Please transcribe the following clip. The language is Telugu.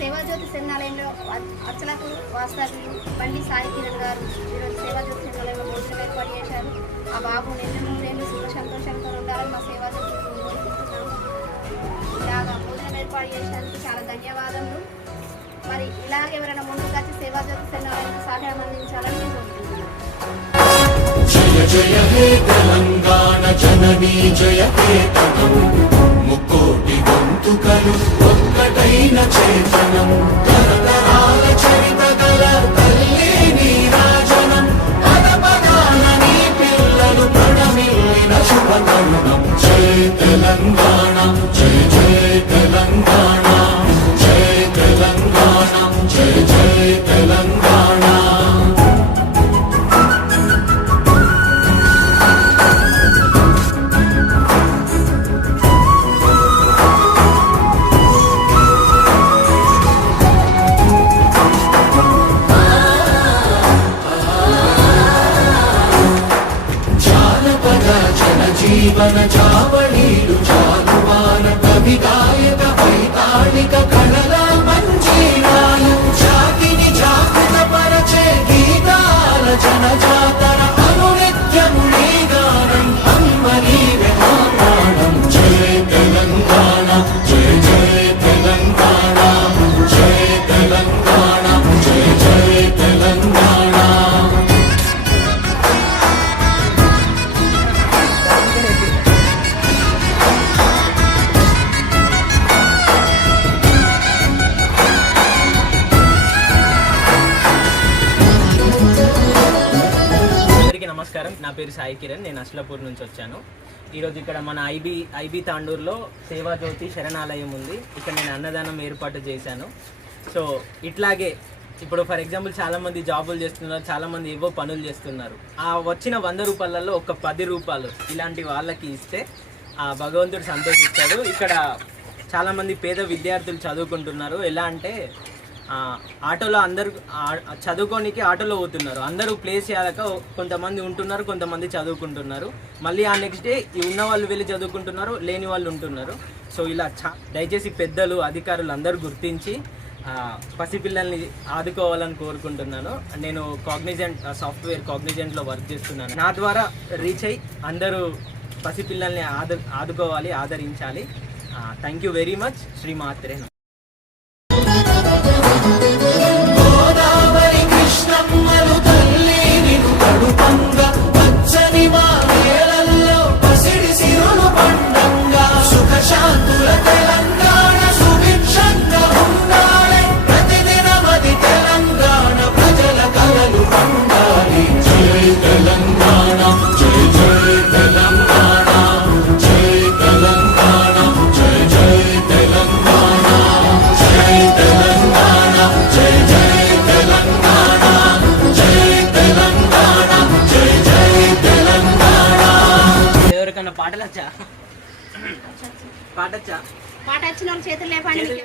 సేవాజ్యోతి శరణాలయంలో అర్చనకు వాస్తవ్యులు బండి సాయి కిరణ్ గారు ఈరోజు సేవాజ్యోతి శరణాలయంలో భోజనం ఏర్పాటు చేశారు. ఆ బాబు నిండు సుఖ సంతోషంతో ఉండాలని మా సేవాజ్యోతి కోరుకుంటున్నాము. ఇలాగా భోజనం ఏర్పాటు చేసినందుకు చాలా ధన్యవాదములు. మరి ఇలాగ ఎవరైనా ముందుకు వచ్చి సేవాజ్యోతి శరణాలయానికి సహాయం అందించాలని నేను కోరుకుంటున్నాను. జయ జయ హే తెలంగాణ జననీ జయ కేతనం ముకోటి గొంతుకలు ఒక్కటైన చేతనం తరతరాల చరిత గల తల్లి నీరాజనం పద పదాన నీ పిల్లలు ప్రణమిల్లిన శుభతరుణం. జయ తెలంగాణ జయ జయ తెలంగాణ జయ తెలంగాణ జయ జయ తెలంగాణ. జీవన చావళీలు చాలువాన కవి గాయక వైతాళిక కళల మంజీరాలు జాతిని జాగృత పరచే గీతాల జనజాతర అనునిత్యము నీ గానం అమ్మ నీవే మా ప్రాణం. జయ తెలంగాణ జయ జయ తెలంగాణ జయ తెలంగాణ జయ జయ తెలంగాణ. నమస్కారం, నా పేరు సాయి కిరణ్. నేను అస్లాపూర్ నుంచి వచ్చాను. ఈరోజు ఇక్కడ మన ఐబీ తాండూరులో సేవాజ్యోతి శరణాలయం ఉంది. ఇక్కడ నేను అన్నదానం ఏర్పాటు చేశాను. సో ఇట్లాగే ఇప్పుడు ఫర్ ఎగ్జాంపుల్ చాలామంది జాబులు చేస్తున్నారు, చాలామంది ఏవో పనులు చేస్తున్నారు. ఆ వచ్చిన 100 రూపాయలలో ఒక 10 రూపాయలు ఇలాంటి వాళ్ళకి ఇస్తే ఆ భగవంతుడు సంతోషిస్తాడు. ఇక్కడ చాలామంది పేద విద్యార్థులు చదువుకుంటున్నారు. ఎలా అంటే ఆటోలో అందరు చదువుకోనికి ఆటోలో పోతున్నారు. అందరూ ప్లేస్ చేయక కొంతమంది ఉంటున్నారు, కొంతమంది చదువుకుంటున్నారు. మళ్ళీ ఆ నెక్స్ట్ డే ఉన్న వాళ్ళు వెళ్ళి చదువుకుంటున్నారు, లేని వాళ్ళు ఉంటున్నారు. సో ఇలా దయచేసి పెద్దలు అధికారులు అందరూ గుర్తించి పసిపిల్లల్ని ఆదుకోవాలని కోరుకుంటున్నాను. నేను సాఫ్ట్వేర్ కాగ్నిజెంట్లో వర్క్ చేస్తున్నాను. నా ద్వారా రీచ్ అయ్యి అందరూ పసిపిల్లల్ని ఆదుకోవాలి, ఆదరించాలి. Thank you very much. శ్రీమాత్రే. గోదావరి కృష్ణమ్మలు తల్లి నిన్ను కడుపంగా పచ్చని మారేలల్లో పసిడి సిరులు పండంగా సుఖ శాంతుల తెలంగాణ సుభిక్షంగా ఉండాలి. ప్రతిదినమది తెలంగాణ ప్రజల కలలు పండాలి. జై తెలంగాణ జై జై తెలంగాణ జై తెలంగాణ జై జై తెలంగాణ జై తెలంగాణ జై జై తెలంగాణ జై తెలంగాణ జై జై తెలంగాణ. ఎవరికన్నా పాటలు వచ్చా? పాట వచ్చిన వాళ్ళు చేతులు లేపండి.